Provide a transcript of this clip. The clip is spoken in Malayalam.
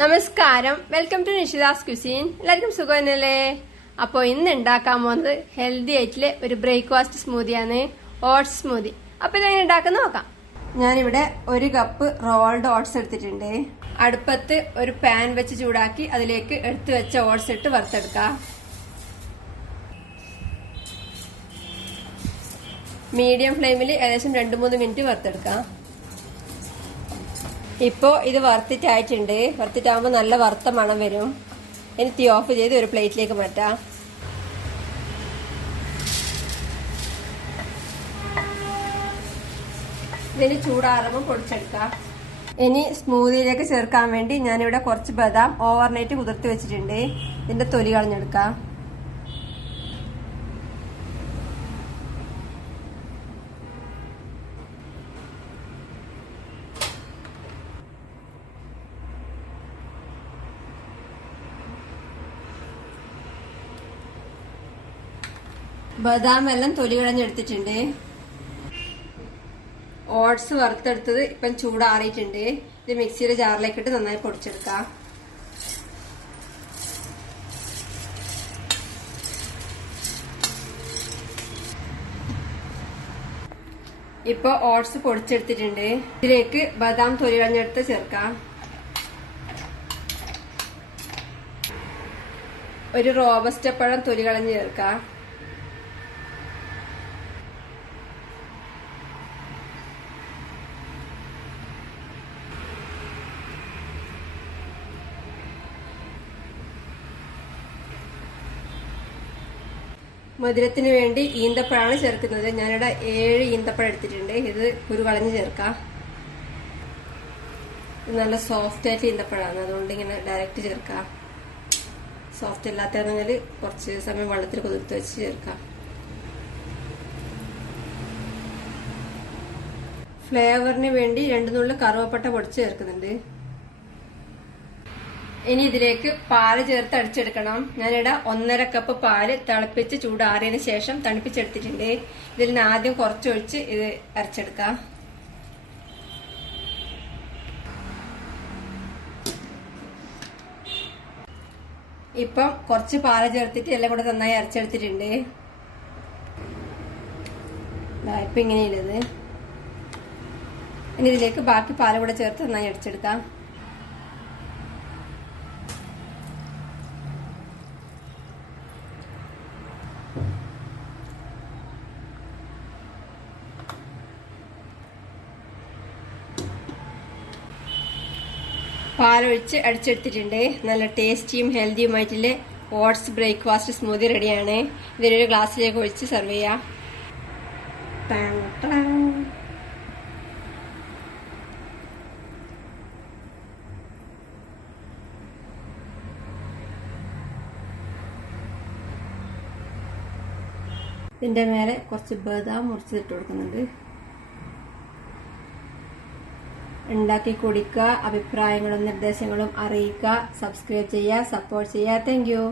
നമസ്കാരം, വെൽക്കം ടു നിഷിദാസ് ക്യുസീൻ. എല്ലാവർക്കും സുഖമല്ലേ? അപ്പോൾ ഇന്ന് ഉണ്ടാക്കാൻ പോകുന്നത് ഹെൽത്തി ആയിട്ടുള്ള ഒരു ബ്രേക്ക്ഫാസ്റ്റ് സ്മൂതിയാണ്, ഓട്സ് സ്മൂതി. അപ്പോൾ ഇതെങ്ങനെ ഉണ്ടാക്കുന്ന നോക്കാം. ഞാനിവിടെ 1 കപ്പ് റോൾഡ് ഓട്സ് എടുത്തിട്ടുണ്ട്. അടുപ്പത്ത് ഒരു പാൻ വെച്ച് ചൂടാക്കി അതിലേക്ക് എടുത്തു വെച്ച ഓട്സ് ഇട്ട് വറുത്തെടുക്കാം. മീഡിയം ഫ്ലെയിമിൽ ഏകദേശം 2-3 മിനിറ്റ് വറുത്തെടുക്കാം. ഇപ്പോൾ ഇത് വറുത്തിട്ടായിട്ടുണ്ട്. വറുത്തിട്ടാകുമ്പോൾ നല്ല വറുത്ത മണം വരും. ഇനി തീ ഓഫ് ചെയ്ത് ഒരു പ്ലേറ്റിലേക്ക് മാറ്റാം. ഇതിന് ചൂടാറുമ്പോൾ പൊടിച്ചെടുക്കാം. ഇനി സ്മൂതിയിലേക്ക് ചേർക്കാൻ വേണ്ടി ഞാനിവിടെ കുറച്ച് ബദാം ഓവർനൈറ്റ് കുതിർത്തി വെച്ചിട്ടുണ്ട്. ഇതിന്റെ തൊലി കളഞ്ഞെടുക്കാം. ബദാം എല്ലാം തൊലി കളഞ്ഞെടുത്തിട്ടുണ്ട്. ഓട്സ് വറുത്തെടുത്തത് ഇപ്പം ചൂടാറിയിട്ടുണ്ട്. ഇത് മിക്സിയുടെ ജാറിലേക്ക് ഇട്ട് നന്നായി പൊടിച്ചെടുക്കാം. ഇപ്പൊ ഓട്സ് പൊടിച്ചെടുത്തിട്ടുണ്ട്. ഇതിലേക്ക് ബദാം തൊലി കളഞ്ഞെടുത്ത് ചേർക്കാം. ഒരു റോബസ്റ്റ പഴം തൊലി കളഞ്ഞ് ചേർക്കാം. മധുരത്തിന് വേണ്ടി ഈന്തപ്പഴമാണ് ചേർക്കുന്നത്. ഞാനിവിടെ 7 ഈന്തപ്പഴം എടുത്തിട്ടുണ്ട്. ഇത് കുരു കളഞ്ഞ് ചേർക്കാം. ഇത് നല്ല സോഫ്റ്റ് ആയിട്ട് ഈന്തപ്പഴമാണ്, അതുകൊണ്ട് ഇങ്ങനെ ഡയറക്റ്റ് ചേർക്കാം. സോഫ്റ്റ് അല്ലാത്തതെങ്കിൽ കുറച്ച് സമയം വെള്ളത്തിൽ കുതിർത്ത് വെച്ച് ചേർക്കാം. ഫ്ലേവറിന് വേണ്ടി 2 നുള്ളി കറുവപ്പട്ട പൊടിച്ച് ചേർക്കുന്നുണ്ട്. ഇനി ഇതിലേക്ക് പാല് ചേർത്ത് അടിച്ചെടുക്കണം. ഞാനിവിടെ 1.5 കപ്പ് പാല് തിളപ്പിച്ച് ചൂടാറിയതിന് ശേഷം തണുപ്പിച്ചെടുത്തിട്ടുണ്ട്. ഇതിൽ നിന്ന് ആദ്യം കുറച്ചൊഴിച്ച് ഇത് അരച്ചെടുക്കാം. ഇപ്പം കുറച്ച് പാല് ചേർത്തിട്ട് എല്ലാം കൂടെ നന്നായി അരച്ചെടുത്തിട്ടുണ്ട്. ഇപ്പം ഇങ്ങനെയുള്ളത്. ഇനി ഇതിലേക്ക് ബാക്കി പാല് കൂടെ ചേർത്ത് നന്നായി അടിച്ചെടുക്കാം. പാലൊഴിച്ച് അടിച്ചെടുത്തിട്ടുണ്ട്. നല്ല ടേസ്റ്റിയും ഹെൽത്തിയുമായിട്ടുള്ള ഓട്സ് ബ്രേക്ക്ഫാസ്റ്റ് സ്മൂതി റെഡിയാണ്. ഇതിനൊരു ഗ്ലാസ്സിലേക്ക് ഒഴിച്ച് സെർവ് ചെയ്യാം. ഇതിന്റെ മേലെ കുറച്ച് ബദാം മുറിച്ചിട്ട് കൊടുക്കുന്നുണ്ട്. ഉണ്ടാക്കി കുടിക്കുക. അഭിപ്രായങ്ങളും നിർദ്ദേശങ്ങളും അറിയിക്കുക. സബ്സ്ക്രൈബ് ചെയ്യുക, സപ്പോർട്ട് ചെയ്യുക. Thank you.